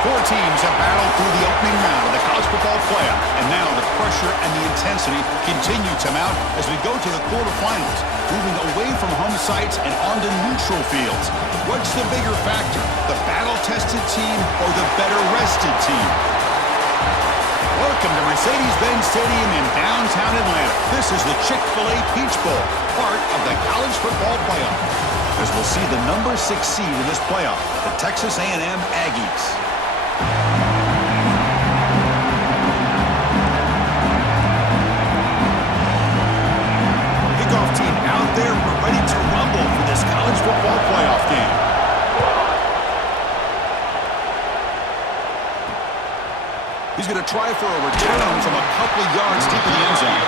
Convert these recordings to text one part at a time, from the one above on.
Four teams have battled through the opening round of the college football playoff, and now the pressure and the intensity continue to mount as we go to the quarterfinals, moving away from home sites and onto neutral fields. What's the bigger factor, the battle-tested team or the better-rested team? Welcome to Mercedes-Benz Stadium in downtown Atlanta. This is the Chick-fil-A Peach Bowl, part of the college football playoff, as we'll see the number 6 seed in this playoff, the Texas A&M Aggies. Kickoff team out there. We're ready to rumble for this college football playoff game. He's going to try for a return from a couple yards deep in the end zone.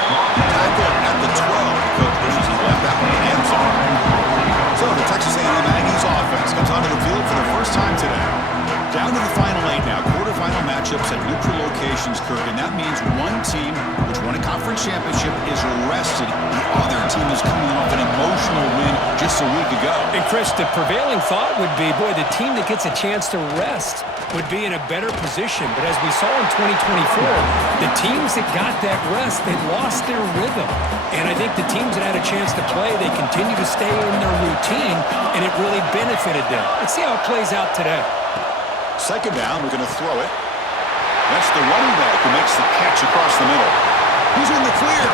Tackle at the 12. Coach wishes he left that one in the end zone. So the Texas A&M Aggies offense comes onto the field for the first time today. Down to the final 8 now. Quarterfinal matchups at neutral locations, Kirk, and that means one team, which won a conference championship, is rested. The other team is coming off an emotional win just a week ago. And Chris, the prevailing thought would be, boy, the team that gets a chance to rest would be in a better position. But as we saw in 2024, the teams that got that rest, they lost their rhythm. And I think the teams that had a chance to play, they continue to stay in their routine, and it really benefited them. Let's see how it plays out today. Second down, we're going to throw it. That's the running back who makes the catch across the middle. He's in the clear.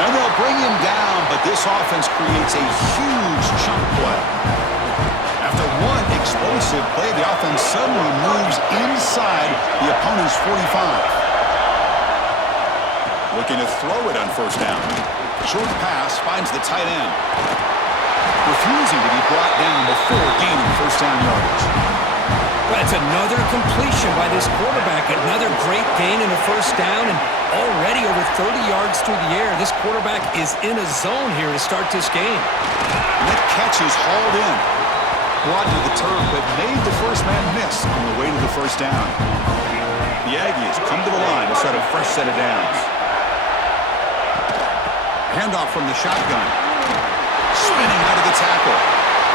And they'll bring him down, but this offense creates a huge chunk play. After one explosive play, the offense suddenly moves inside the opponent's 45. Looking to throw it on first down. Short pass finds the tight end. Refusing to be brought down before gaining first down yardage. That's another completion by this quarterback. Another great gain in a first down, and already over 30 yards through the air. This quarterback is in a zone here to start this game. And that catch is hauled in. Brought to the turf, but made the first man miss on the way to the first down. The Aggies come to the line to start a fresh set of downs. Handoff from the shotgun. Spinning out of the tackle.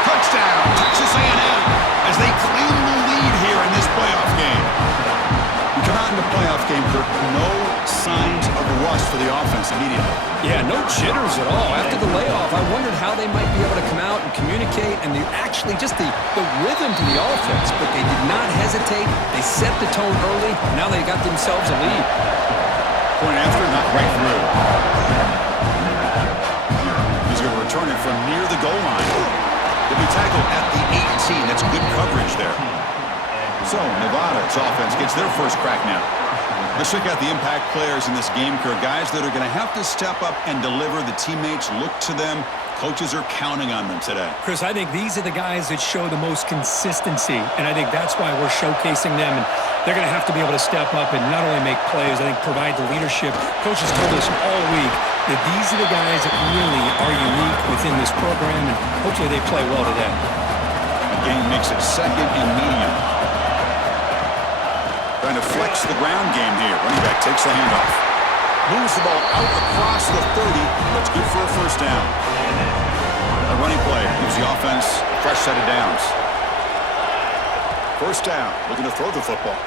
Touchdown, Texas A&M, as they claim the lead here in this playoff game. We come out in the playoff game, Kirk, no signs of rust for the offense immediately. Yeah, no jitters at all. After the layoff, I wondered how they might be able to come out and communicate, and actually just the rhythm to the offense, but they did not hesitate. They set the tone early. Now they got themselves a lead. Point after, not right through. He's going to return it from near the goal line. He'll be tackled at the 18. That's good coverage there. So Nevada's offense gets their first crack now. Let's check out the impact players in this game, Kirk. Guys that are going to have to step up and deliver. The teammates look to them. Coaches are counting on them today. Chris, I think these are the guys that show the most consistency, and I think that's why we're showcasing them. And they're going to have to be able to step up and not only make plays, I think provide the leadership. Coaches told us all week that these are the guys that really are unique within this program, and hopefully they play well today. The game makes it second and medium. Trying to flex the ground game here. Running back takes the handoff. Moves the ball out across the 30. That's good for a first down. A running play gives the offense a fresh set of downs. First down. Looking to throw the football.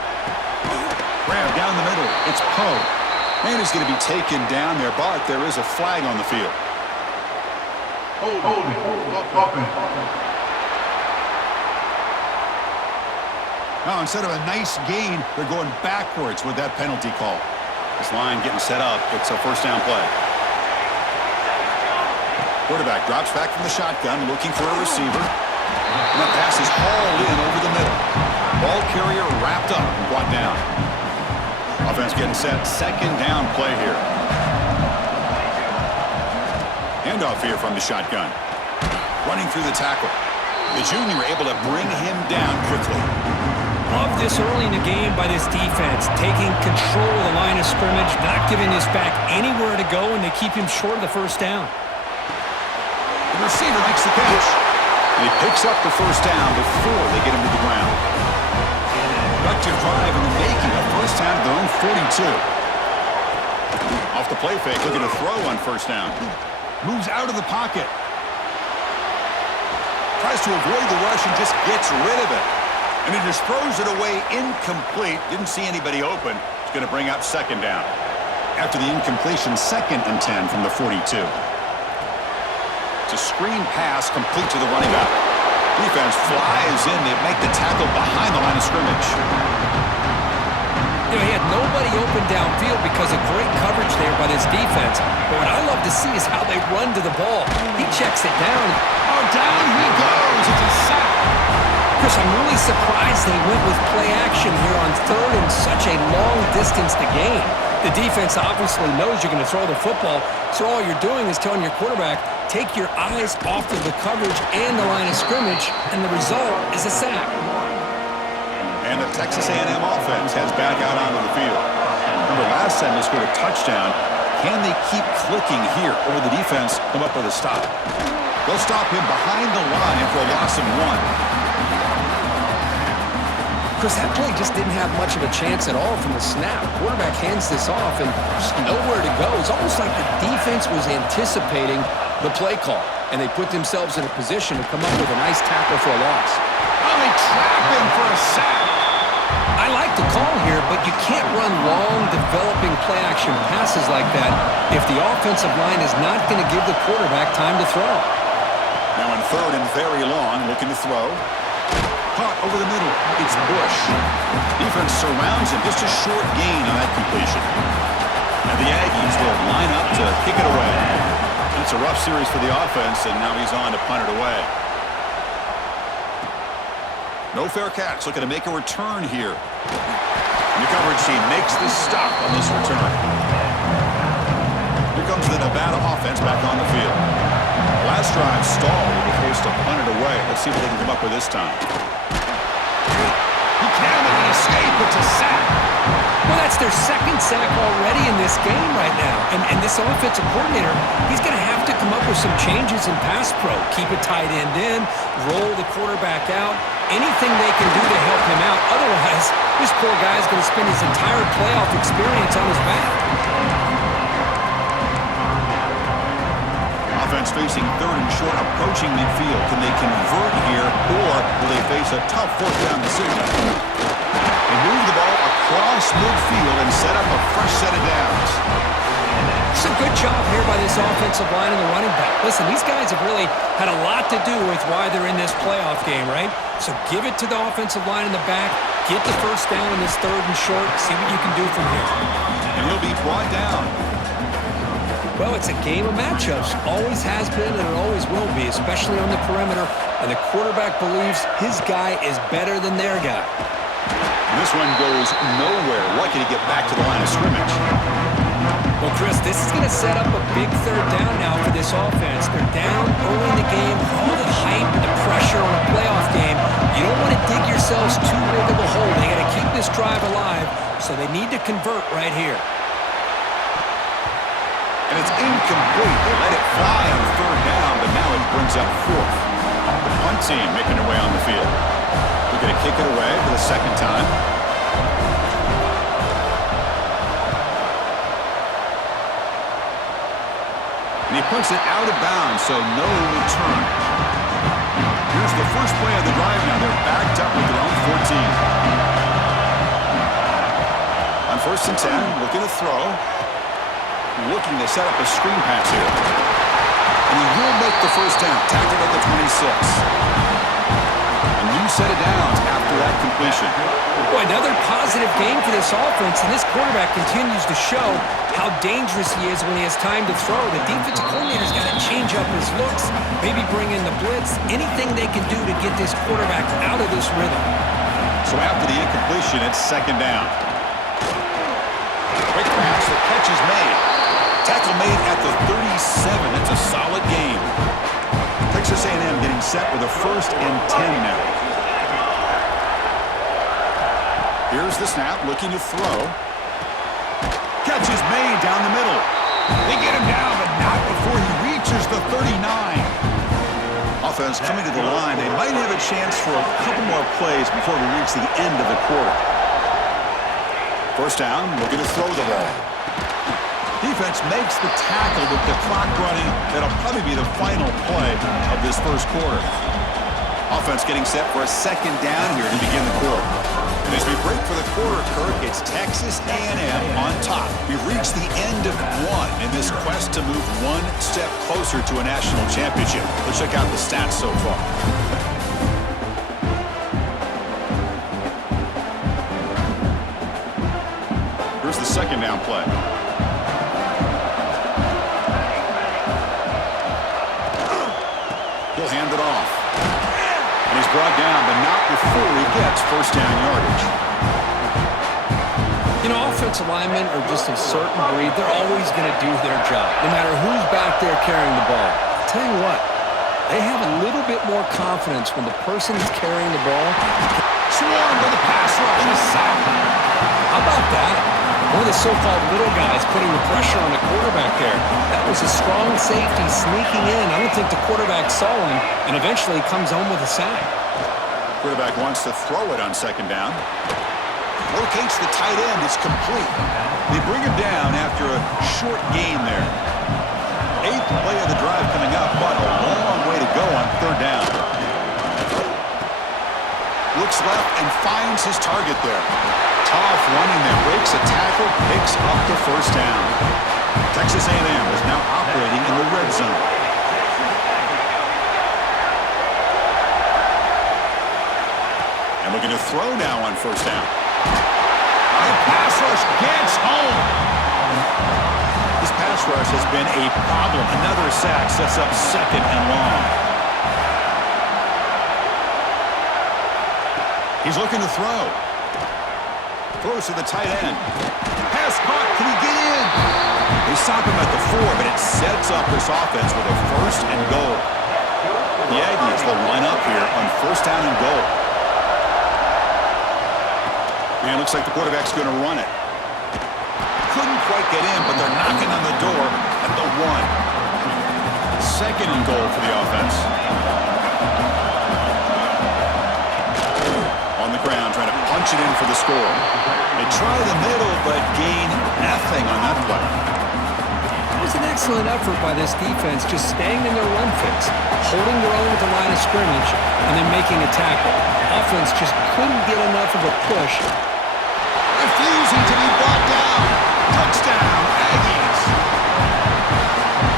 Grab down the middle. It's Poe. And he's going to be taken down there, but there is a flag on the field. Hold it. Now, instead of a nice gain, they're going backwards with that penalty call. This line getting set up. It's a first down play. Quarterback drops back from the shotgun, looking for a receiver. And that pass is hauled in over the middle. Ball carrier wrapped up and brought down. Offense getting set. Second down play here. Handoff here from the shotgun. Running through the tackle. The junior able to bring him down quickly. Love this early in the game by this defense, taking control of the line of scrimmage, not giving this back anywhere to go, and they keep him short of the first down. The receiver makes the catch. And he picks up the first down before they get him to the ground. Productive drive in the making, a first down at their own 42. Off the play fake, looking to throw on first down. Moves out of the pocket. Tries to avoid the rush and just gets rid of it. And he just throws it away incomplete. Didn't see anybody open. It's going to bring up second down. After the incompletion, 2nd and 10 from the 42. It's a screen pass complete to the running back. Defense flies in. They make the tackle behind the line of scrimmage. You know, he had nobody open downfield because of great coverage there by this defense. But what I love to see is how they run to the ball. He checks it down. Oh, down he goes. It's a sack. Chris, I'm really surprised they went with play action here on 3rd and such a long distance to gain. The defense obviously knows you're going to throw the football, so all you're doing is telling your quarterback, take your eyes off of the coverage and the line of scrimmage, and the result is a sack. And the Texas A&M offense heads back out onto the field. Remember, last time they scored a touchdown. Can they keep clicking here, or will the defense come up with a stop? They'll stop him behind the line for a loss of 1. Chris, that play just didn't have much of a chance at all from the snap. Quarterback hands this off and just nowhere to go. It's almost like the defense was anticipating the play call, and they put themselves in a position to come up with a nice tackle for a loss. Oh, they trap him for a sack. I like the call here, but you can't run long, developing play-action passes like that if the offensive line is not going to give the quarterback time to throw. Now in 3rd and very long, looking to throw. Caught over the middle. It's Bush. Defense surrounds him. Just a short gain on that completion. And the Aggies will line up to kick it away. And it's a rough series for the offense, and now he's on to punt it away. No fair catch. Looking to make a return here. And the coverage team makes the stop on this return. Here comes the Nevada offense back on the field. Last drive stalled. They're forced to punt it away. Let's see what they can come up with this time. He can make an escape. It's a sack. Well, that's their 2nd sack already in this game right now. And this offensive coordinator, he's going to have to come up with some changes in pass pro. Keep a tight end in, roll the quarterback out, anything they can do to help him out. Otherwise, this poor guy's going to spend his entire playoff experience on his back. Offense facing 3rd and short, approaching midfield. Can they convert here, or will they face a tough 4th down decision? They move the ball across midfield and set up a fresh set of downs. It's a good job here by this offensive line and the running back. Listen, these guys have really had a lot to do with why they're in this playoff game, right? So give it to the offensive line in the back, get the 1st down in this 3rd and short, see what you can do from here. And he'll be brought down. Well, it's a game of matchups. Always has been and it always will be, especially on the perimeter. And the quarterback believes his guy is better than their guy. And this one goes nowhere. Lucky to get back to the line of scrimmage. Well, Chris, this is going to set up a big 3rd down now for this offense. They're down early in the game. All the hype and the pressure on a playoff game. You don't want to dig yourselves too big of a hole. They got to keep this drive alive, so they need to convert right here. And it's incomplete. They let it fly on 3rd down, but now it brings up 4th. The punt team making their way on the field. They're going to kick it away for the 2nd time. And he puts it out of bounds, so no return. Here's the first play of the drive now. They're backed up with their own 14. On 1st and 10, looking to throw. Looking to set up a screen pass here. And he will make the 1st down. Tackled at the 26. A new set of downs after that completion. Boy, another positive game for this offense, and this quarterback continues to show how dangerous he is when he has time to throw. The defensive coordinator's got to change up his looks, maybe bring in the blitz, anything they can do to get this quarterback out of this rhythm. So after the incompletion, it's 2nd down. Quick pass, the catch is made. Tackle made at the 37. It's a solid game. Texas A&M getting set with a 1st and 10 now. Here's the snap, looking to throw. Catch is made down the middle. They get him down, but not before he reaches the 39. Offense coming to the line. They might have a chance for a couple more plays before we reach the end of the quarter. 1st down, looking to throw the ball. Defense makes the tackle with the clock running. That'll probably be the final play of this 1st quarter. Offense getting set for a second down here to begin the quarter. And as we break for the quarter, Kirk, it's Texas A&M on top. We've reached the end of one in this quest to move one step closer to a national championship. Let's check out the stats so far. Here's the second down play. He'll hand it off. And he's brought down, but not before he gets first down yardage. You know, offensive linemen are just a certain breed. They're always going to do their job, no matter who's back there carrying the ball. I'll tell you what, they have a little bit more confidence when the person that's carrying the ball Swarmed by the pass rush and a sack. How about that? One of the so-called little guys putting the pressure on the quarterback there. That was a strong safety sneaking in. I don't think the quarterback saw him, and eventually comes home with a sack. Quarterback wants to throw it on second down. Locates the tight end. It's complete. They bring him down after a short gain there. 8th play of the drive coming up, but a long way to go on third down. Looks left and finds his target there. Tough running there. Breaks a tackle, picks up the first down. Texas A&M is now operating in the red zone. And looking to throw now on first down. The pass rush gets home. This pass rush has been a problem. Another sack sets up second and long. He's looking to throw. Throws to the tight end. Pass caught. Can he get in? They stop him at the 4, but it sets up this offense with a first and goal. The Aggies will line up here on first down and goal. And it looks like the quarterback's going to run it. Couldn't quite get in, but they're knocking on the door at the 1. Second and goal for the offense. On the ground, trying to punch it in for the score. They try the middle, but gain nothing on that play. It was an excellent effort by this defense, just staying in their run fix, holding their own at the line of scrimmage, and then making a tackle. Offense just couldn't get enough of a push. Refusing to be brought down. Touchdown, Aggies.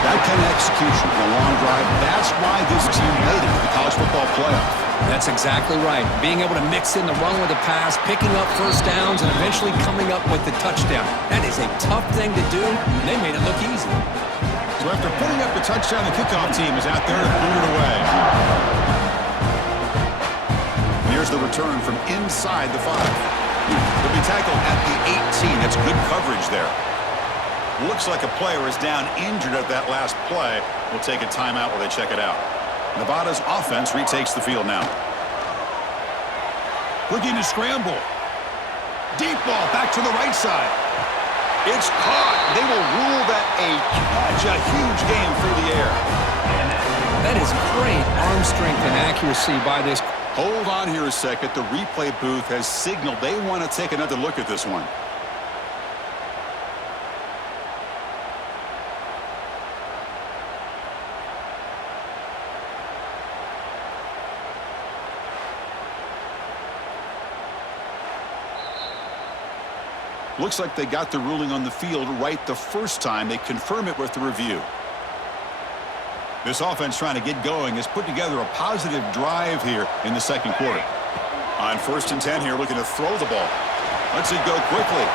That kind of execution in a long drive, that's why this team made it to the college football playoff. That's exactly right. Being able to mix in the run with the pass, picking up first downs, and eventually coming up with the touchdown. That is a tough thing to do, and they made it look easy. So after putting up the touchdown, the kickoff team is out there to boot it away. Here's the return from inside the 5. He'll be tackled at the 18. That's good coverage there. Looks like a player is down injured at that last play. We'll take a timeout while they check it out. Nevada's offense retakes the field now. Looking to scramble. Deep ball back to the right side. It's caught. They will rule that a catch, a huge game through the air. That is great arm strength and accuracy by this. Hold on here a second. The replay booth has signaled they want to take another look at this one. Looks like they got the ruling on the field right the first time. They confirm it with the review. This offense trying to get going has put together a positive drive here in the second quarter. On 1st and 10 here, looking to throw the ball. Lets it go quickly.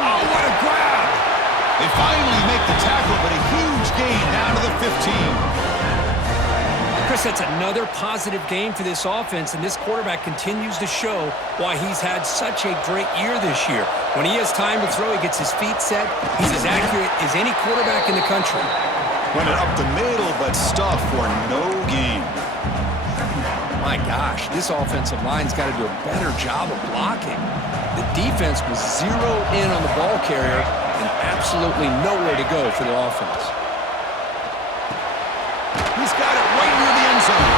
Oh, what a grab! They finally make the tackle, but a huge gain down to the 15. Chris, that's another positive game for this offense, and this quarterback continues to show why he's had such a great year this year. When he has time to throw, he gets his feet set. He's as accurate as any quarterback in the country. Went it up the middle, but stuffed for no gain. My gosh, this offensive line's got to do a better job of blocking. The defense was zeroed in on the ball carrier and absolutely nowhere to go for the offense. He's got it right near the end zone.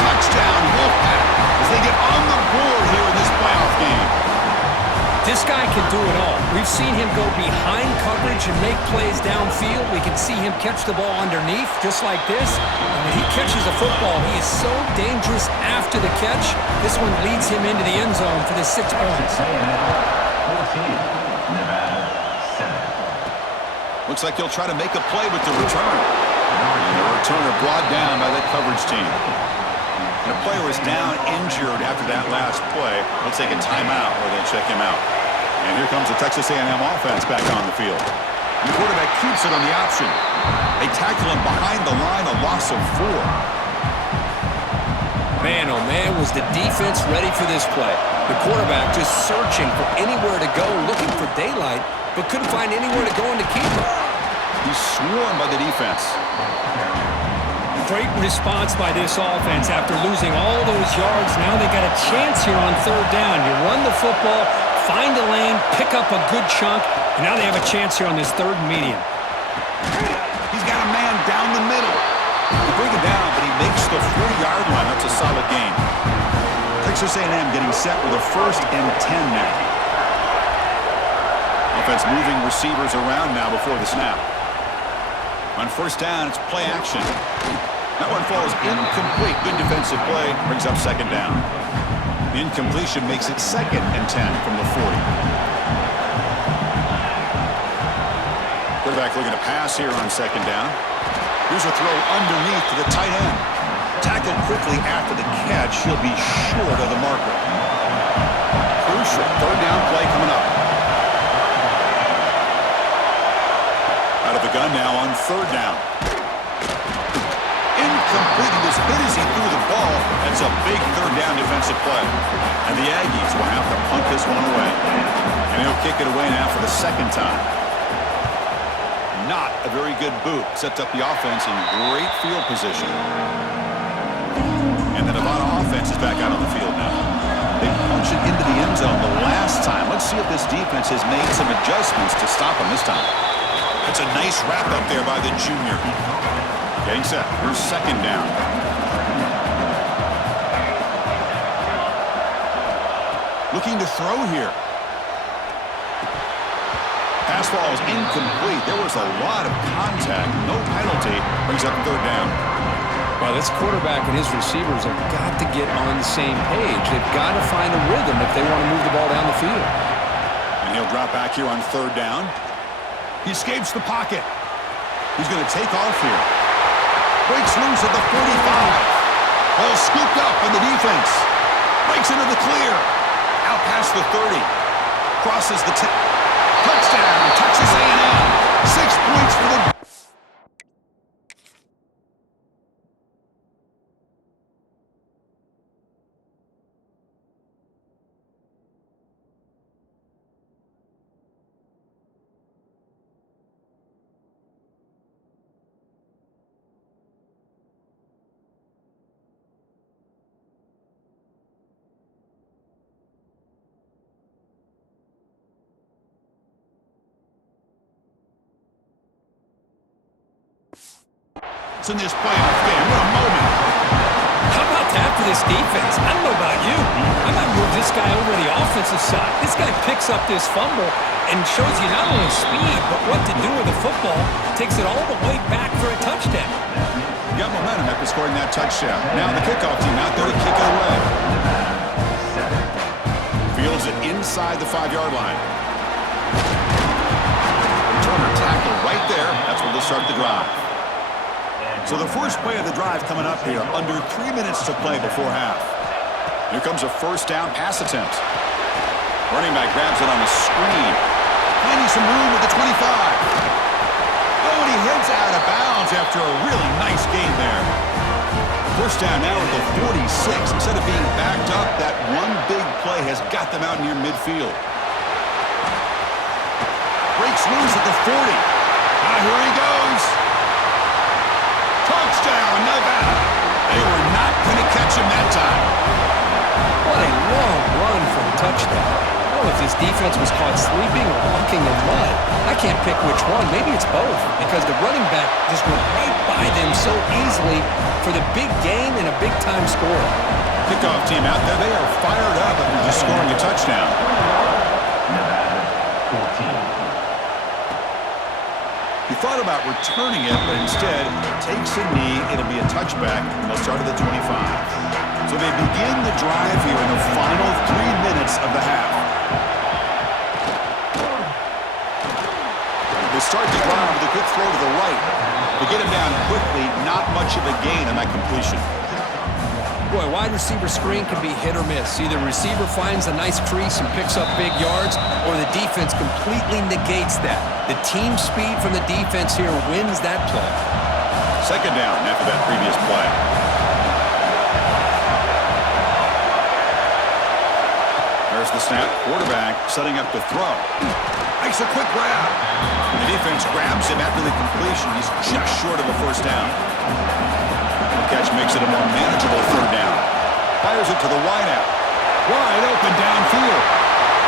Touchdown, Wolfpack, as they get on the board here in this playoff game. This guy can do it all. We've seen him go behind coverage and make plays downfield. We can see him catch the ball underneath, just like this. And when he catches a football, he is so dangerous after the catch. This one leads him into the end zone for the 6 points. Looks like he'll try to make a play with the return. And the returner brought down by that coverage team. The player is down injured after that last play. Let's take a timeout or they'll check him out. And here comes the Texas A&M offense back on the field. The quarterback keeps it on the option. They tackle him behind the line, a loss of 4. Man, oh man, was the defense ready for this play. The quarterback just searching for anywhere to go, looking for daylight, but couldn't find anywhere to go in to keep him. He's swarmed by the defense. Great response by this offense after losing all those yards. Now they got a chance here on 3rd down. You run the football, find a lane, pick up a good chunk, and now they have a chance here on this 3rd and medium. He's got a man down the middle. They bring him down, but he makes the 40-yard line. That's a solid gain. Texas A&M getting set with a 1st and 10 now. Offense moving receivers around now before the snap. On 1st down, it's play action. That one falls incomplete. Good defensive play. Brings up 2nd down. The incompletion makes it 2nd and 10 from the 40. Quarterback looking to pass here on 2nd down. Here's a throw underneath to the tight end. Tackled quickly after the catch. He'll be short of the marker. Crucial 3rd down play coming up. Out of the gun now on 3rd down. Incomplete. He was hit as he threw the ball. That's a big 3rd down defensive play. And the Aggies will have to punt this one away. And he'll kick it away now for the 2nd time. Not a very good boot. Sets up the offense in great field position. And the Nevada offense is back out on the field now. They punch it into the end zone the last time. Let's see if this defense has made some adjustments to stop him this time. It's a nice wrap up there by the junior. Getting set. Here's 2nd down. Looking to throw here. Pass ball is incomplete. There was a lot of contact. No penalty. Brings up 3rd down. Well, this quarterback and his receivers have got to get on the same page. They've got to find a rhythm if they want to move the ball down the field. And he'll drop back here on 3rd down. He escapes the pocket. He's going to take off here. Breaks loose at the 45. Ball scooped up in the defense. Breaks into the clear. Out past the 30. Crosses the 10. Touchdown, Texas A&M. 6 points for the... in this playoff game. What a moment. How about that for this defense? I don't know about you. I might move this guy over to the offensive side. This guy picks up this fumble and shows you not only speed, but what to do with the football. Takes it all the way back for a touchdown. Got momentum after scoring that touchdown. Now the kickoff team out there to kick it away. Fields it inside the 5-yard line. Returner tackle right there. That's where they'll start the drive. So the first play of the drive coming up here, under 3 minutes to play before half. Here comes a 1st down pass attempt. Running back grabs it on the screen. Finding some room at the 25. Oh, and he heads out of bounds after a really nice gain there. 1st down now at the 46. Instead of being backed up, that one big play has got them out near midfield. Breaks loose at the 40. Here he goes. Touchdown, Nevada. They were not going to catch him that time. What a long run for a touchdown. Oh, if his defense was caught sleeping or walking in mud, I can't pick which one. Maybe it's both, because the running back just went right by them so easily for the big gain and a big-time score. Kickoff team out there. They are fired up after just scoring a touchdown. Nevada 14. about returning it, but instead takes a knee. It'll be a touchback. They'll start at the 25. So they begin the drive here in the final 3 minutes of the half. They start the drive with a quick throw to the right. They get him down quickly, not much of a gain on that completion. Boy, wide receiver screen can be hit or miss. Either receiver finds a nice crease and picks up big yards, or the defense completely negates that. The team speed from the defense here wins that play. Second down after that previous play. There's the snap. Quarterback setting up to throw. Makes a quick grab. The defense grabs him after the completion. He's just short of a first down. The catch makes it a more manageable third down. Fires it to the wideout. Wide open downfield.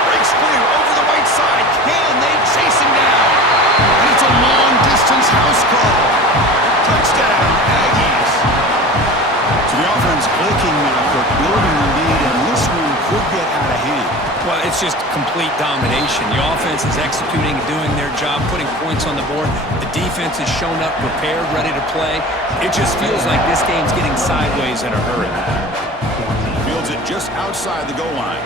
Breaks clear over the right side. Can they chase him down? And it's a long-distance house call. Touchdown, Aggies. So the offense clicking now, Kirk, building the lead, and this one could get out of hand. Well, it's just complete domination. The offense is executing, doing their job, putting points on the board. The defense has shown up, prepared, ready to play. It just feels like this game's getting sideways in a hurry. Fields it just outside the goal line.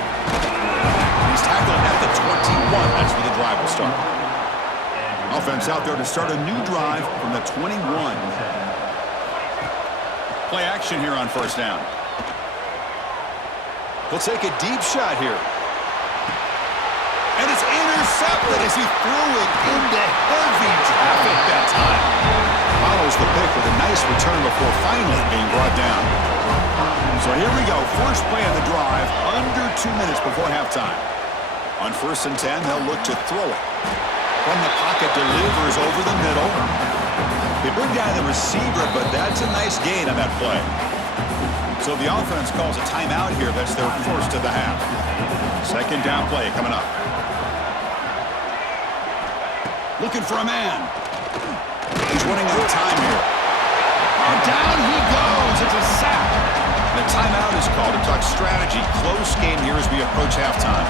He's tackled at the 21. That's where the drive will start. Offense out there to start a new drive from the 21. Play action here on first down. He'll take a deep shot here. And it's intercepted as he threw it into heavy traffic that time. Follows the pick with a nice return before finally being brought down. So here we go. First play of the drive, under 2 minutes before halftime. On 1st and 10, they'll look to throw it. From the pocket, delivers over the middle. They bring down the receiver, but that's a nice gain on that play. So the offense calls a timeout here. That's their first of the half. Second down play coming up. Looking for a man. He's running out of time here. And down he goes. It's a sack. The timeout is called to talk strategy. Close game here as we approach halftime.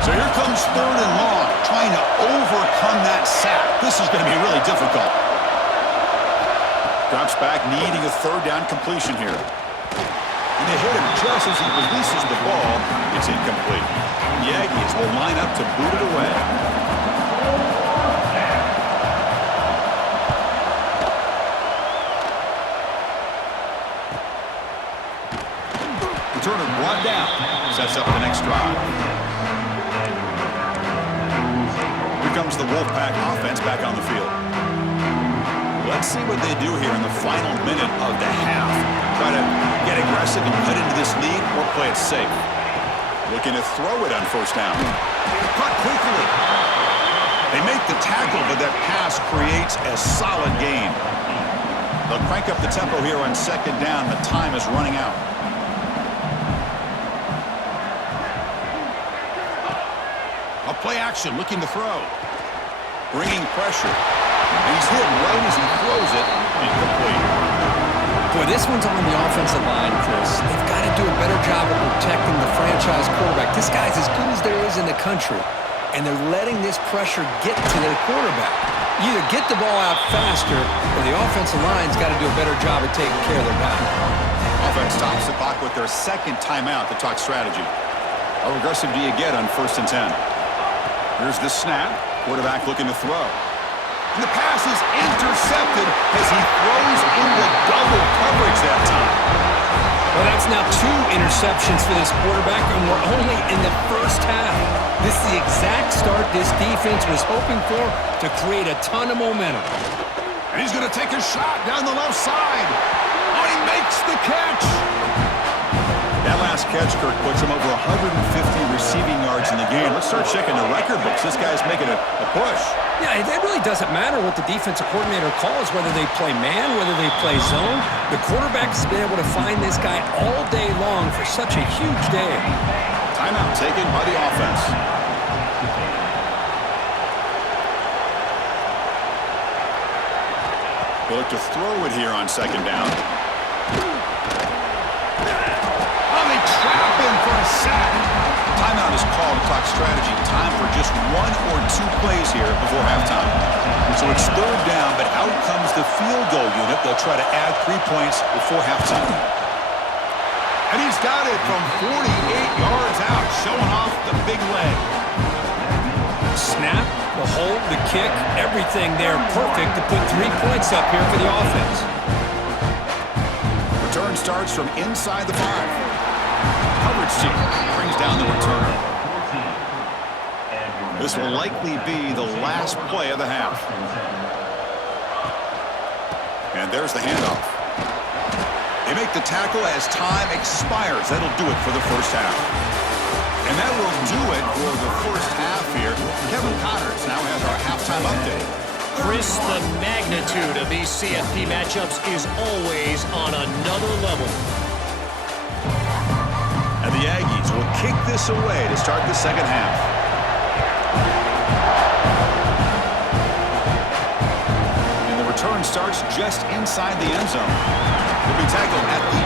So here comes 3rd and long, trying to overcome that sack. This is going to be really difficult. Drops back, needing a 3rd down completion here. And they hit him just as he releases the ball. It's incomplete. The Aggies will line up to boot it away. Returner brought down. Sets up the next drive. Here comes the Wolfpack offense back on the field. Let's see what they do here in the final minute of the half. Try to get aggressive and cut into this lead or play it safe. Looking to throw it on first down. Cut quickly. They make the tackle, but that pass creates a solid gain. They'll crank up the tempo here on 2nd down. The time is running out. A play action, looking to throw. Bringing pressure. And he's hit right as he throws it. Incomplete. Boy, this one's on the offensive line, Chris. They've got to do a better job of protecting the franchise quarterback. This guy's as good as there is in the country, and they're letting this pressure get to their quarterback. You either get the ball out faster, or the offensive line's got to do a better job of taking care of their guy. Offense stops the clock with their 2nd timeout to talk strategy. How aggressive do you get on 1st and 10? Here's the snap. Quarterback looking to throw. And the pass is intercepted as he throws into double coverage that time. Well, that's now 2 interceptions for this quarterback, and we're only in the first half. This is the exact start this defense was hoping for to create a ton of momentum. And he's going to take a shot down the left side. Oh, he makes the catch. That last catch, Kirk, puts him over 150 receiving yards in the game. Let's start checking the record books. This guy's making a push. Yeah, it really doesn't matter what the defensive coordinator calls, whether they play man, whether they play zone. The quarterback has been able to find this guy all day long for such a huge day. Timeout taken by the offense. They'll look to throw it here on 2nd down. Oh, they trap him for a sack. Timeout is called to talk strategy. Time for just 1 or 2 plays here before halftime. So it's third down, but out comes the field goal unit. They'll try to add 3 points before halftime. And he's got it from 48 yards out, showing off the big leg. Snap, the hold, the kick, everything there perfect to put 3 points up here for the offense. Return starts from inside the 5. Coverage team brings down the returner. This will likely be the last play of the half. And there's the handoff. They make the tackle as time expires. That'll do it for the first half. And that will do it for the first half here. Kevin Connors now has our halftime update. Chris, the magnitude of these CFP matchups is always on another level. And the Aggies will kick this away to start the second half. And the return starts just inside the end zone. He'll be tackled at the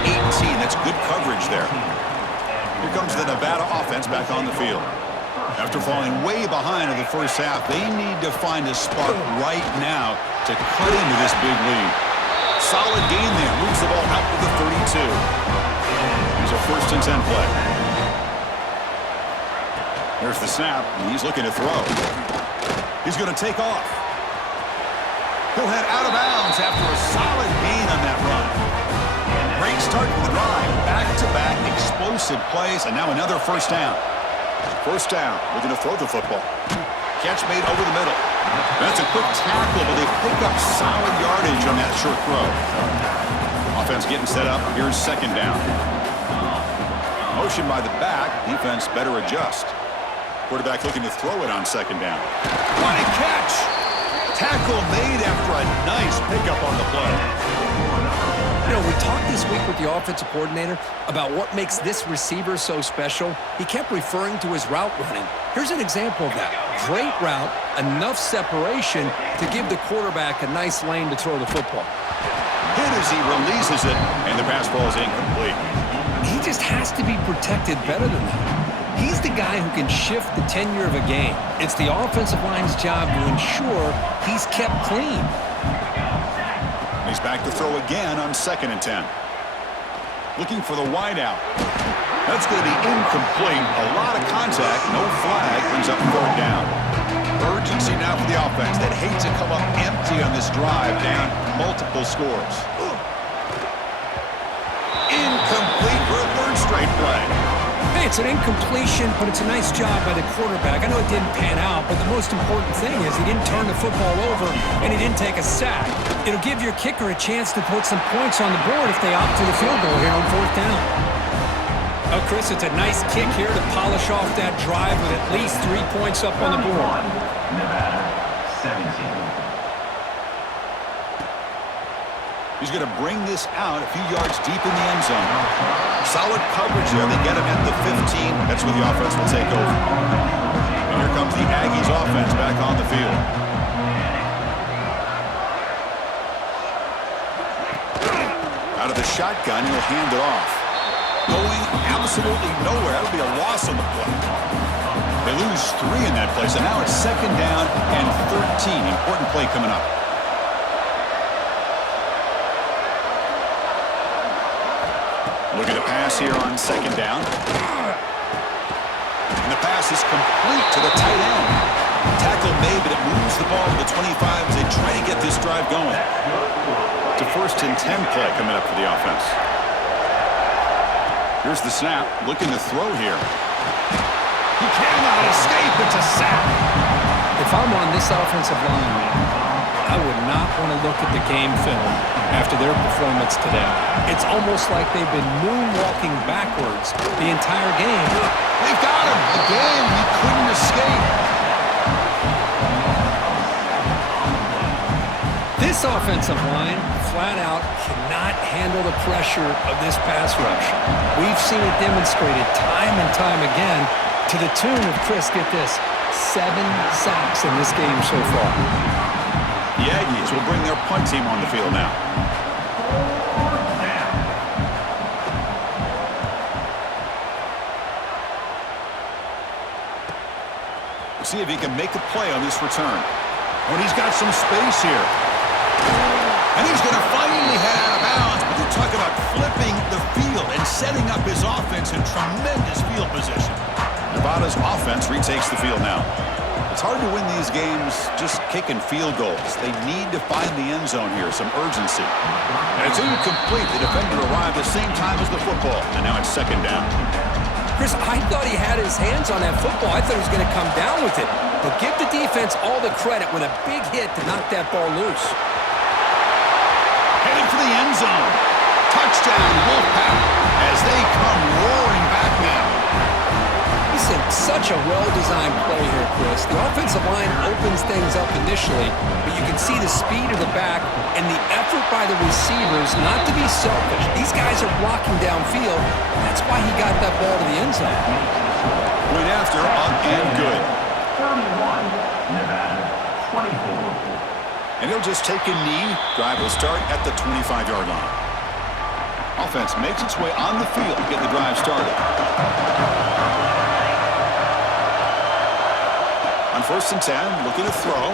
18. That's good coverage there. Here comes the Nevada offense back on the field. After falling way behind in the first half, they need to find a spark right now to cut into this big lead. Solid gain there. Moves the ball out to the 32. Here's a 1st and 10 play. There's the snap, and he's looking to throw. He's going to take off. He'll head out of bounds after a solid gain on that run. Great start to the drive. Back-to-back explosive plays, and now another first down. First down, looking to throw the football. Catch made over the middle. That's a quick tackle, but they pick up solid yardage on that short throw. Offense getting set up. Here's second down. Motion by the back. Defense better adjust. Quarterback looking to throw it on second down. What a catch! Tackle made after a nice pickup on the play. You know, we talked this week with the offensive coordinator about what makes this receiver so special. He kept referring to his route running. Here's an example of that. Great route, enough separation to give the quarterback a nice lane to throw the football. Hit as he releases it, and the pass ball is incomplete. He just has to be protected better than that. He's the guy who can shift the tenure of a game. It's the offensive line's job to ensure he's kept clean. He's back to throw again on 2nd and 10. Looking for the wideout. That's going to be incomplete. A lot of contact, no flag, brings up 3rd down. Urgency now for the offense that hates to come up empty on this drive, down multiple scores. Incomplete for a 3rd straight play. Hey, it's an incompletion, but it's a nice job by the quarterback. I know it didn't pan out, but the most important thing is he didn't turn the football over and he didn't take a sack. It'll give your kicker a chance to put some points on the board if they opt for the field goal here on 4th down. Oh, Chris, it's a nice kick here to polish off that drive with at least 3 points up on the board. Nevada, 17. He's going to bring this out a few yards deep in the end zone. Solid coverage there. They get him at the 15. That's where the offense will take over. And here comes the Aggies offense back on the field. Out of the shotgun, he'll hand it off. Going absolutely nowhere. That'll be a loss on the play. They lose 3 in that play, so now it's 2nd down and 13. Important play coming up. Looking to pass here on 2nd down. And the pass is complete to the tight end. Tackle made, but it moves the ball to the 25 as they try to get this drive going. It's a 1st and 10 play coming up for the offense. Here's the snap. Looking to throw here. He cannot escape. It's a sack. If I'm on this offensive line, I would not want to look at the game film after their performance today. It's almost like they've been moonwalking backwards the entire game. They've got him. Again, he couldn't escape. This offensive line, flat out, cannot handle the pressure of this pass rush. We've seen it demonstrated time and time again to the tune of, Chris, get this, 7 sacks in this game so far. The Aggies will bring their punt team on the field now. See if he can make a play on this return. Oh, and he's got some space here. And he's going to finally head out of bounds, but you talk about flipping the field and setting up his offense in tremendous field position. Nevada's offense retakes the field now. It's hard to win these games just kicking field goals. They need to find the end zone here, some urgency. And it's incomplete. The defender arrived the same time as the football, and now it's second down. Chris, I thought he had his hands on that football. I thought he was going to come down with it. But give the defense all the credit with a big hit to knock that ball loose. Headed for the end zone. Touchdown, Wolfpack, as they come roaring back now. This is such a well-designed play here, Chris. The offensive line opens things up initially, but you can see the speed of the back and the effort by the receivers not to be selfish. These guys are blocking downfield. That's why he got that ball to the end zone. Went after, up and good. 31, Nevada, 24. And he'll just take a knee. Drive will start at the 25-yard line. Offense makes its way on the field to get the drive started. On 1st and 10, looking to throw.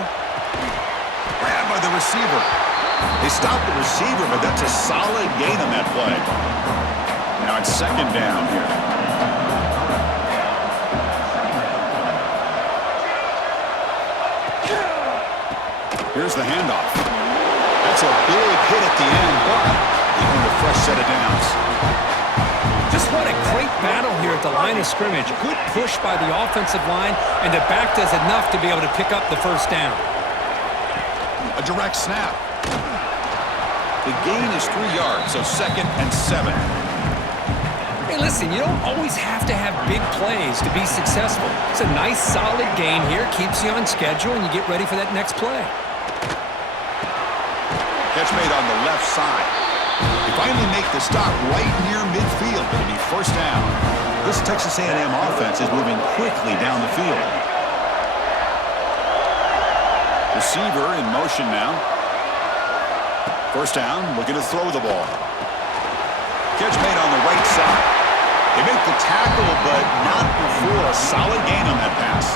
Grabbed by the receiver. They stopped the receiver, but that's a solid gain on that play. Now it's second down here. Here's the handoff. That's a big hit at the end, but even a fresh set of downs. Just what a great battle here at the line of scrimmage. Good push by the offensive line, and the back does enough to be able to pick up the first down. A direct snap. The gain is 3 yards, so 2nd and 7. Hey, listen, you don't always have to have big plays to be successful. It's a nice, solid gain here. Keeps you on schedule, and you get ready for that next play. Catch made on the left side. They finally make the stop right near midfield. It'll be first down. This Texas A&M offense is moving quickly down the field. Receiver in motion now. First down, looking to throw the ball. Catch made on the right side. They make the tackle, but not before a solid gain on that pass.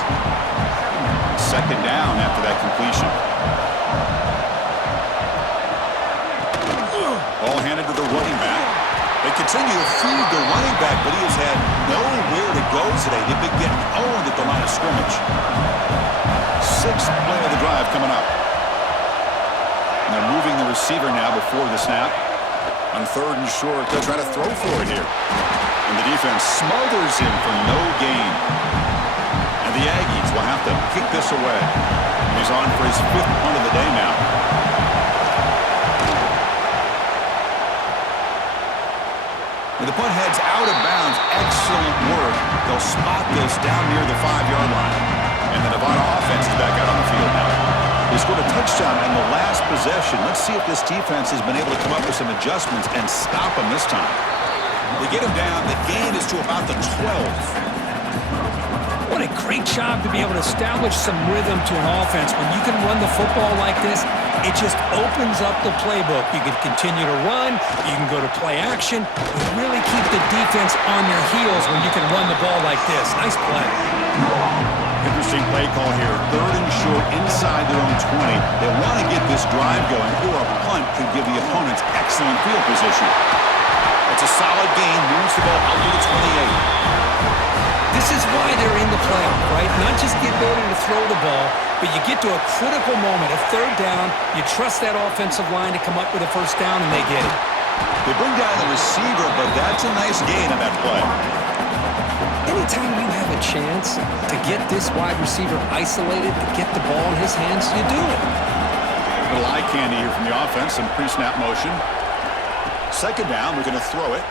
Second down after that completion. Ball handed to the running back. They continue to feed the running back, but he has had nowhere to go today. They've been getting owned at the line of scrimmage. 6th play of the drive coming up. And they're moving the receiver now before the snap. On 3rd and short, they'll try to throw for it here. And the defense smothers him for no gain. And the Aggies will have to kick this away. He's on for his 5th punt of the day now. And the punt heads out of bounds. Excellent work. They'll spot this down near the 5-yard line. And the Nevada offense is back out on the field now. They scored a touchdown on the last possession. Let's see if this defense has been able to come up with some adjustments and stop them this time. They get him down. The gain is to about the 12. What a great job to be able to establish some rhythm to an offense. When you can run the football like this, it just opens up the playbook. You can continue to run. You can go to play action. You really keep the defense on their heels when you can run the ball like this. Nice play. Interesting play call here. 3rd and short inside their own 20. They want to get this drive going, or a punt could give the opponents excellent field position. It's a solid gain. Moves the ball out to the 28. This is why they're in the playoff, right? Not just the ability to throw the ball, but you get to a critical moment, a 3rd down, you trust that offensive line to come up with a first down, and they get it. They bring down the receiver, but that's a nice gain on that play. Anytime you have a chance to get this wide receiver isolated, to get the ball in his hands, you do it. Little eye candy here from the offense, some pre-snap motion. 2nd down, we're going to throw it.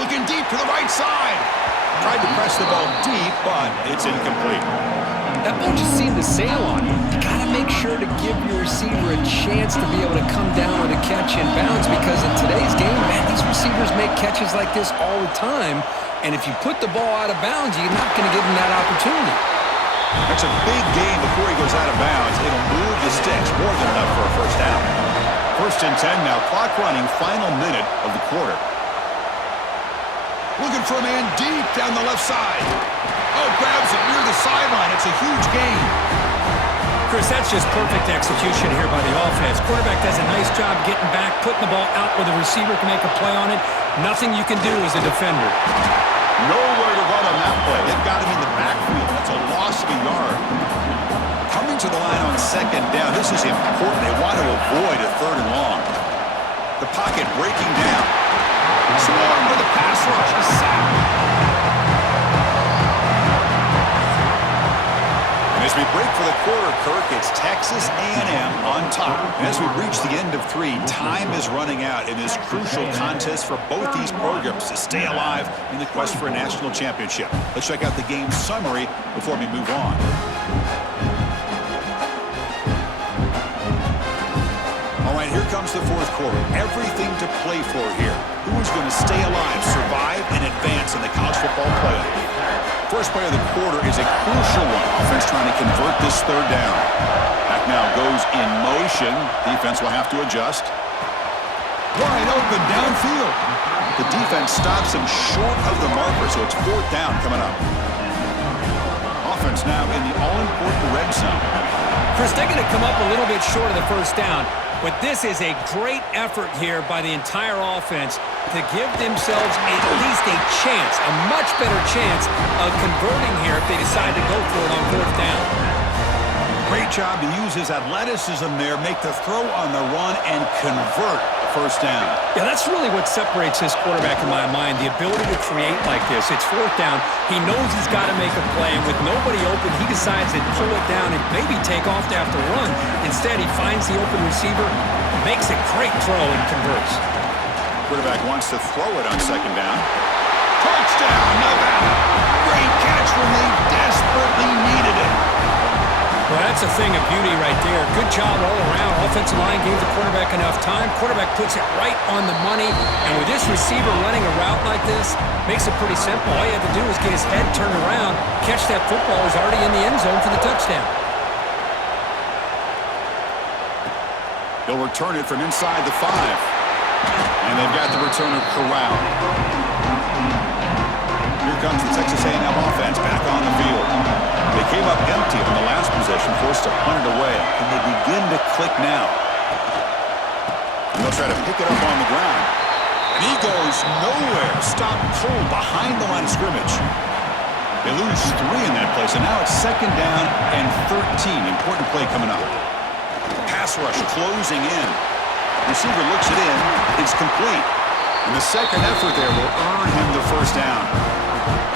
Looking deep to the right side. Tried to press the ball deep, but it's incomplete. That ball just seemed to sail on you. You got to make sure to give your receiver a chance to be able to come down with a catch in bounds, because in today's game, man, these receivers make catches like this all the time. And if you put the ball out of bounds, you're not going to give them that opportunity. That's a big gain before he goes out of bounds. It'll move the sticks more than enough for a first down. 1st and 10 now. Clock running, final minute of the quarter. Looking for a man deep down the left side. Oh, grabs it near the sideline. It's a huge gain. Chris, that's just perfect execution here by the offense. Quarterback does a nice job getting back, putting the ball out where the receiver can make a play on it. Nothing you can do as a defender. Nowhere to run on that play. They've got him in the backfield. That's a loss of a yard. Coming to the line on second down. This is important. They want to avoid a third and long. The pocket breaking down. Swarm with a pass rush. A sack. As we break for the quarter, Kirk, it's Texas A&M on top. And as we reach the end of 3, time is running out in this crucial contest for both these programs to stay alive in the quest for a national championship. Let's check out the game summary before we move on. All right, here comes the fourth quarter. Everything to play for here. Who is going to stay alive, survive, and advance in the college football playoff? First play of the quarter is a crucial one. Offense trying to convert this third down. Back now goes in motion. Defense will have to adjust. Wide open downfield. The defense stops him short of the marker, so it's fourth down coming up. Offense now in the all-important red zone. Chris, they're going to come up a little bit short of the first down, but this is a great effort here by the entire offense to give themselves at least a chance, a much better chance of converting here if they decide to go for it on fourth down. Great job to use his athleticism there, make the throw on the run, and convert first down. Yeah, that's really what separates this quarterback in my mind, the ability to create like this. It's fourth down. He knows he's got to make a play, and with nobody open, he decides to pull it down and maybe take off to have to run. Instead, he finds the open receiver, makes a great throw, and converts. Quarterback wants to throw it on second down. Touchdown, Nevada! Great catch when they desperately needed it. Well, that's a thing of beauty right there. Good job all around. Offensive line gave the quarterback enough time. Quarterback puts it right on the money. And with this receiver running a route like this, makes it pretty simple. All you have to do is get his head turned around, catch that football. He's already in the end zone for the touchdown. They'll return it from inside the 5. And they've got the returner corralled. Here comes the Texas A&M offense back on the field. They came up empty on the last possession, forced to punt it away. And they begin to click now. And they'll try to pick it up on the ground. And he goes nowhere. Stop cold behind the line of scrimmage. They lose 3 in that place. And now it's second down and 13. Important play coming up. Pass rush closing in. Receiver looks it in. It's complete. And the second effort there will earn him the first down.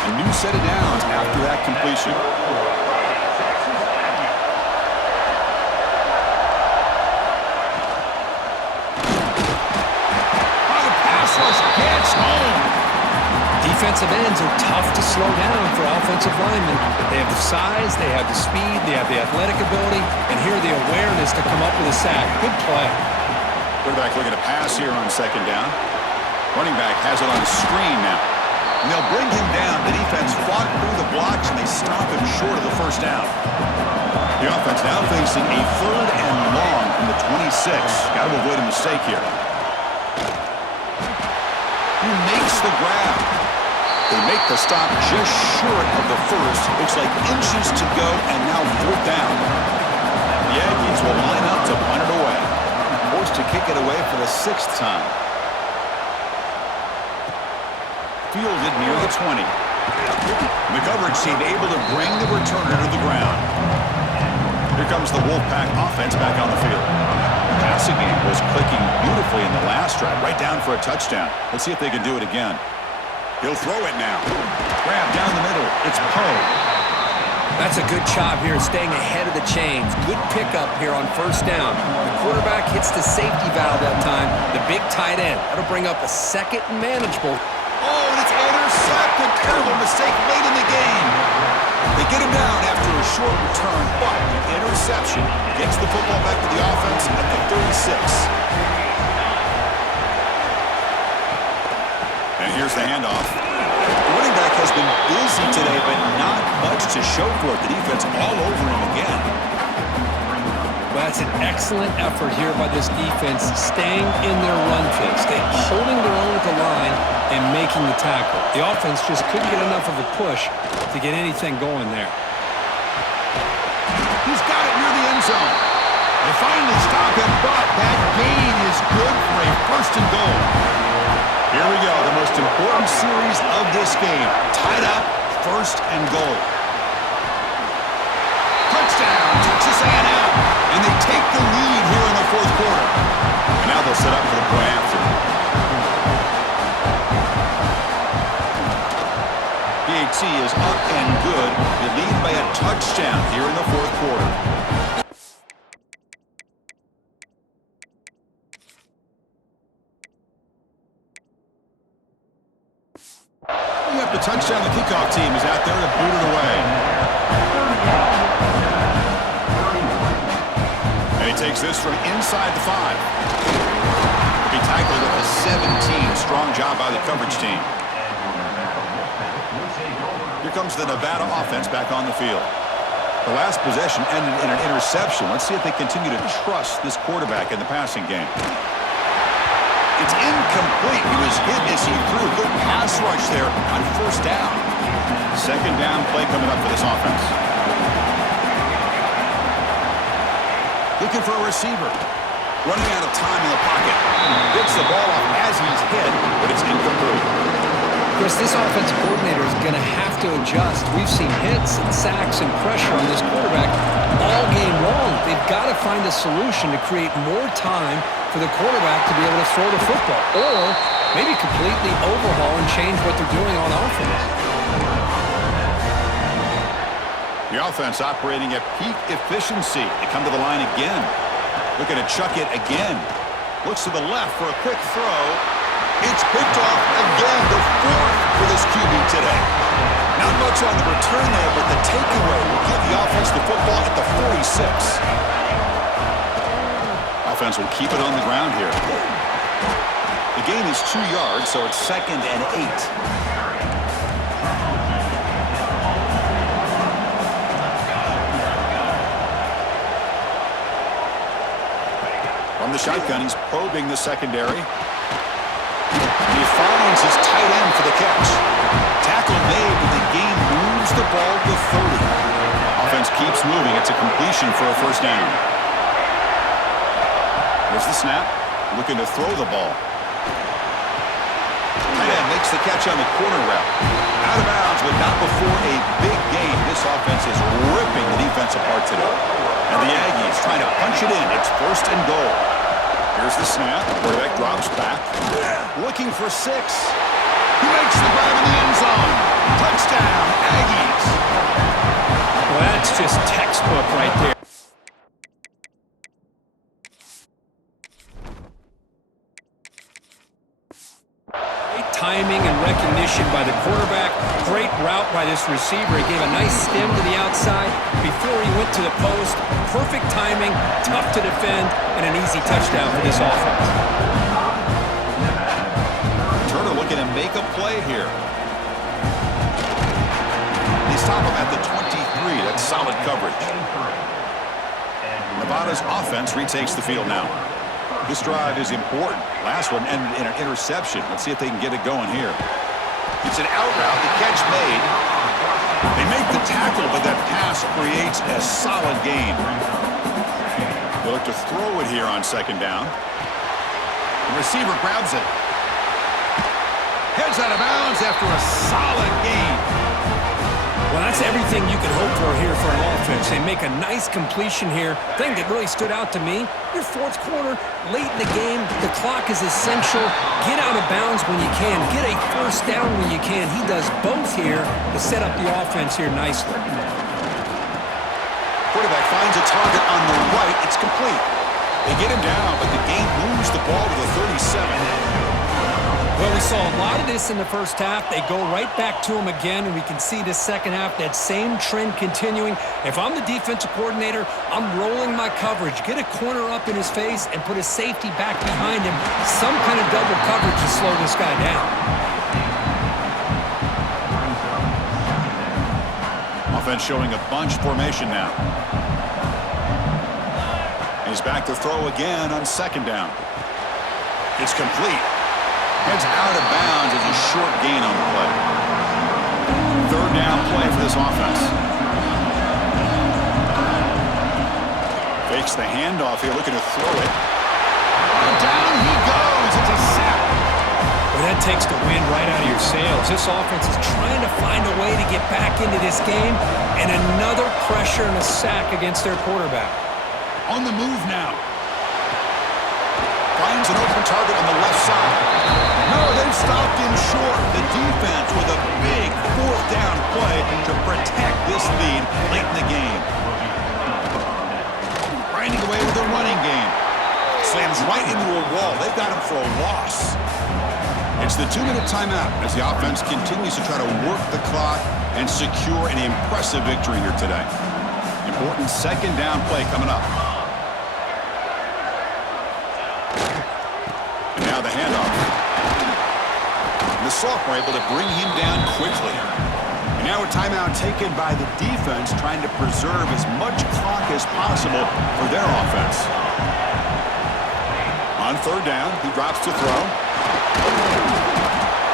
A new set of downs after that completion. The pass rush gets home. Defensive ends are tough to slow down for offensive linemen. They have the size, they have the speed, they have the athletic ability, and here the awareness to come up with a sack. Good play. Quarterback looking to pass here on second down. Running back has it on the screen now. And they'll bring him down. The defense fought through the blocks, and they stop him short of the first down. The offense now facing a third and long from the 26. Got to avoid a mistake here. He makes the grab. They make the stop just short of the first. Looks like inches to go, and now fourth down. The Aggies will line up to punt it away. Forced to kick it away for the 6th time. Fielded near the 20. The coverage team able to bring the returner to the ground. Here comes the Wolfpack offense back on the field. The passing game was clicking beautifully in the last drive, right down for a touchdown. Let's see if they can do it again. He'll throw it now. Grab down the middle. It's Poe. That's a good job here, staying ahead of the chains. Good pickup here on first down. The quarterback hits the safety valve that time. The big tight end. That'll bring up a second and manageable. Oh, and it's intercepted. Terrible mistake late in the game. They get him down after a short return, but the interception gets the football back to the offense at the 36. And here's the handoff. The running back has been busy today, but not much to show for it. The defense all over him again. Well, that's an excellent effort here by this defense, staying in their run fix, holding their own at the line and making the tackle. The offense just couldn't get enough of a push to get anything going there. He's got it near the end zone. They finally stop him, but that gain is good for a first and goal. Here we go, the most important series of this game. Tied up, first and goal. Touchdown, Texas A&M. And they take the lead here in the fourth quarter. And now they'll set up for the play after. PAT is up and good. They lead by a touchdown here in the fourth quarter. The touchdown, the kickoff team is out there to boot it away. And he takes this from inside the 5. He tackled at the 17. Strong job by the coverage team. Here comes the Nevada offense back on the field. The last possession ended in an interception. Let's see if they continue to trust this quarterback in the passing game. It's incomplete. He was hit as he threw a good pass rush there on first down. Second down play coming up for this offense. Looking for a receiver. Running out of time in the pocket. Gets the ball off as he's hit, but it's incomplete. Chris, this offensive coordinator is going to have to adjust. We've seen hits and sacks and pressure on this quarterback all game long. They've got to find a solution to create more time for the quarterback to be able to throw the football, or maybe completely overhaul and change what they're doing on offense. The offense operating at peak efficiency. They come to the line again. Looking to chuck it again. Looks to the left for a quick throw. It's picked off again, the 4th for this QB today. Not much on the return there, but the takeaway will give the offense the football at the 46. Offense will keep it on the ground here. The gain is 2 yards, so it's 2nd and 8. From the shotgun, he's probing the secondary. He finds his tight end for the catch. Tackle made, but the game moves the ball to 30. Offense keeps moving. It's a completion for a first down. There's the snap. Looking to throw the ball. Tight end makes the catch on the corner route. Out of bounds, but not before a big game. This offense is ripping the defense apart today. And the Aggies trying to punch it in. It's first and goal. Here's the snap. Quarterback drops back. Looking for 6. He makes the grab in the end zone. Touchdown, Aggies. Well, that's just textbook right there. Great timing and recognition by the quarterback. Great route by this receiver. He gave a nice stem to the outside before he went to the post. Perfect timing, tough to defend, and an easy touchdown for this offense. Turner looking to make a play here. They stop him at the 23. That's solid coverage. Nevada's offense retakes the field now. This drive is important. Last one ended in an interception. Let's see if they can get it going here. It's an out route. The catch made. They make the tackle, but that pass creates a solid gain. They look to throw it here on second down. The receiver grabs it. Heads out of bounds after a solid gain. Well, that's everything you can hope for here for an offense. They make a nice completion here. Thing that really stood out to me, your fourth quarter, late in the game, the clock is essential. Get out of bounds when you can. Get a first down when you can. He does both here to set up the offense here nicely. Quarterback finds a target on the right. It's complete. They get him down, but the game moves the ball to the 37. Well, we saw a lot of this in the first half. They go right back to him again, and we can see the second half, that same trend continuing. If I'm the defensive coordinator, I'm rolling my coverage. Get a corner up in his face and put a safety back behind him. Some kind of double coverage to slow this guy down. Offense showing a bunch formation now. He's back to throw again on second down. It's complete. Heads out of bounds as a short gain on the play. Third down play for this offense. Fakes the handoff here, looking to throw it. And down he goes. It's a sack. Well, that takes the wind right out of your sails. This offense is trying to find a way to get back into this game, and another pressure and a sack against their quarterback. On the move now. Finds an open target on the left side. No, they've stopped him short. The defense with a big fourth down play to protect this lead late in the game. Grinding away with a running game. Slams right into a wall. They've got him for a loss. It's the 2-minute timeout as the offense continues to try to work the clock and secure an impressive victory here today. Important second down play coming up. And now the handoff. And the sophomore able to bring him down quickly. And now a timeout taken by the defense, trying to preserve as much clock as possible for their offense. On third down, he drops to throw.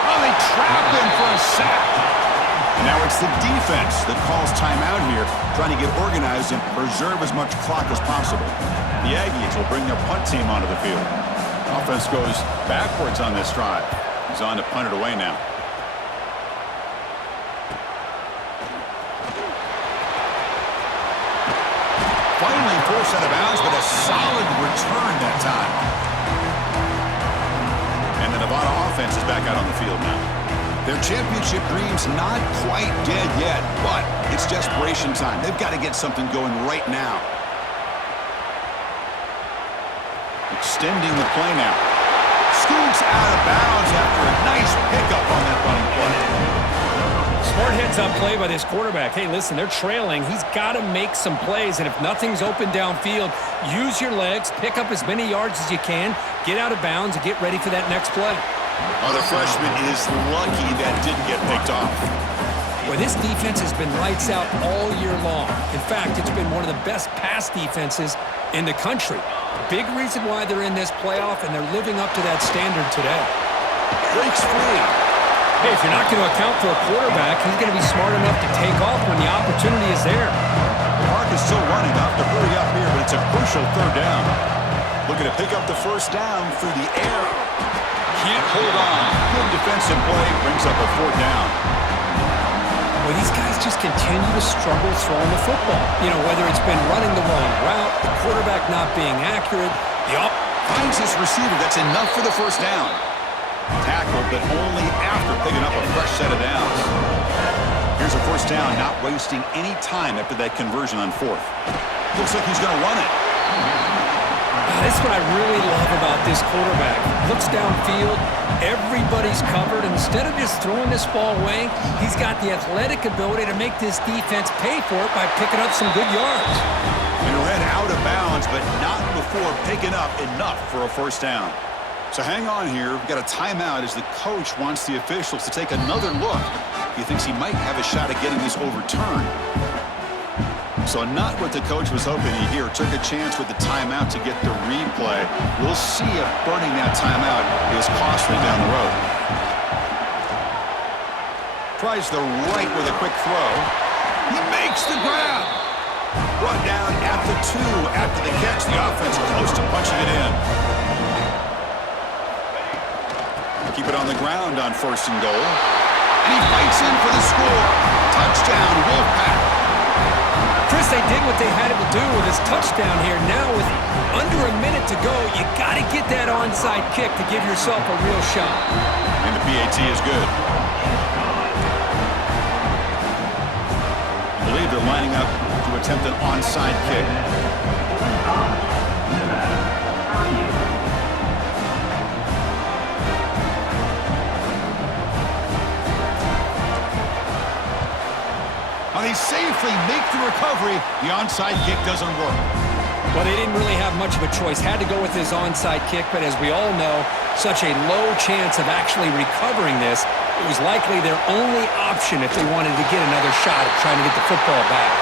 Oh, they trap him for a sack. And now it's the defense that calls timeout here, trying to get organized and preserve as much clock as possible. The Aggies will bring their punt team onto the field. Offense goes backwards on this drive. He's on to punt it away now. Finally forced out of bounds, but a solid return that time. And the Nevada offense is back out on the field now. Their championship dream's not quite dead yet, but it's desperation time. They've got to get something going right now. Extending the play now. Scoots out of bounds after a nice pickup on that running play. Smart heads-up play by this quarterback. Hey, listen, they're trailing. He's got to make some plays, and if nothing's open downfield, use your legs, pick up as many yards as you can, get out of bounds, and get ready for that next play. Oh, the freshman is lucky that didn't get picked off. Well, this defense has been lights out all year long. In fact, it's been one of the best pass defenses in the country. Big reason why they're in this playoff, and they're living up to that standard today. Breaks free. Hey, if you're not going to account for a quarterback, he's going to be smart enough to take off when the opportunity is there. Park is still running. Off to hurry up here, but it's a crucial third down. Looking to pick up the first down through the air. Can't hold on. Good defensive play. Brings up a fourth down. Well, these guys just continue to struggle throwing the football. You know, whether it's been running the wrong route, the quarterback not being accurate, finds his receiver. That's enough for the first down. Tackle, but only after picking up a fresh set of downs. Here's a first down, not wasting any time after that conversion on fourth. Looks like he's going to run it. That's what I really love about this quarterback. Looks downfield, everybody's covered. Instead of just throwing this ball away, he's got the athletic ability to make this defense pay for it by picking up some good yards. And he'll head out of bounds, but not before picking up enough for a first down. So hang on here. We've got a timeout as the coach wants the officials to take another look. He thinks he might have a shot at getting this overturned. So not what the coach was hoping to hear. Took a chance with the timeout to get the replay. We'll see if burning that timeout is costly down the road. Tries the right with a quick throw. He makes the grab. Brought down at the 2 after the catch. The offense close to punching it in. Keep it on the ground on first and goal. And he fights in for the score. Touchdown, Wolfpack. Chris, they did what they had to do with his touchdown here. Now with under a minute to go, you got to get that onside kick to give yourself a real shot. And the PAT is good. I believe they're lining up to attempt an onside kick. They safely make the recovery. The onside kick doesn't work. Well, they didn't really have much of a choice. Had to go with his onside kick, but as we all know, such a low chance of actually recovering this. It was likely their only option if they wanted to get another shot at trying to get the football back.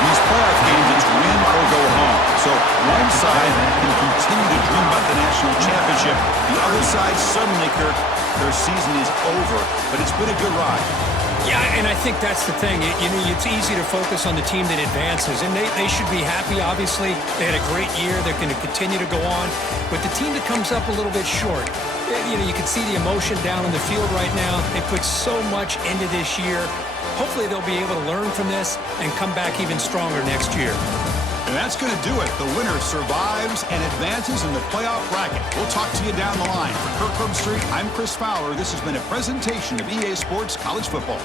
These playoff games, it's win or go home. So one side can continue to dream about the national championship. The other side, suddenly, Kirk, their season is over, but it's been a good ride. Yeah, and I think that's the thing. It's easy to focus on the team that advances, and they should be happy, obviously. They had a great year. They're going to continue to go on. But the team that comes up a little bit short, you can see the emotion down on the field right now. They put so much into this year. Hopefully they'll be able to learn from this and come back even stronger next year. And that's going to do it. The winner survives and advances in the playoff bracket. We'll talk to you down the line. For Kirk Herbstreit, I'm Chris Fowler. This has been a presentation of EA Sports College Football.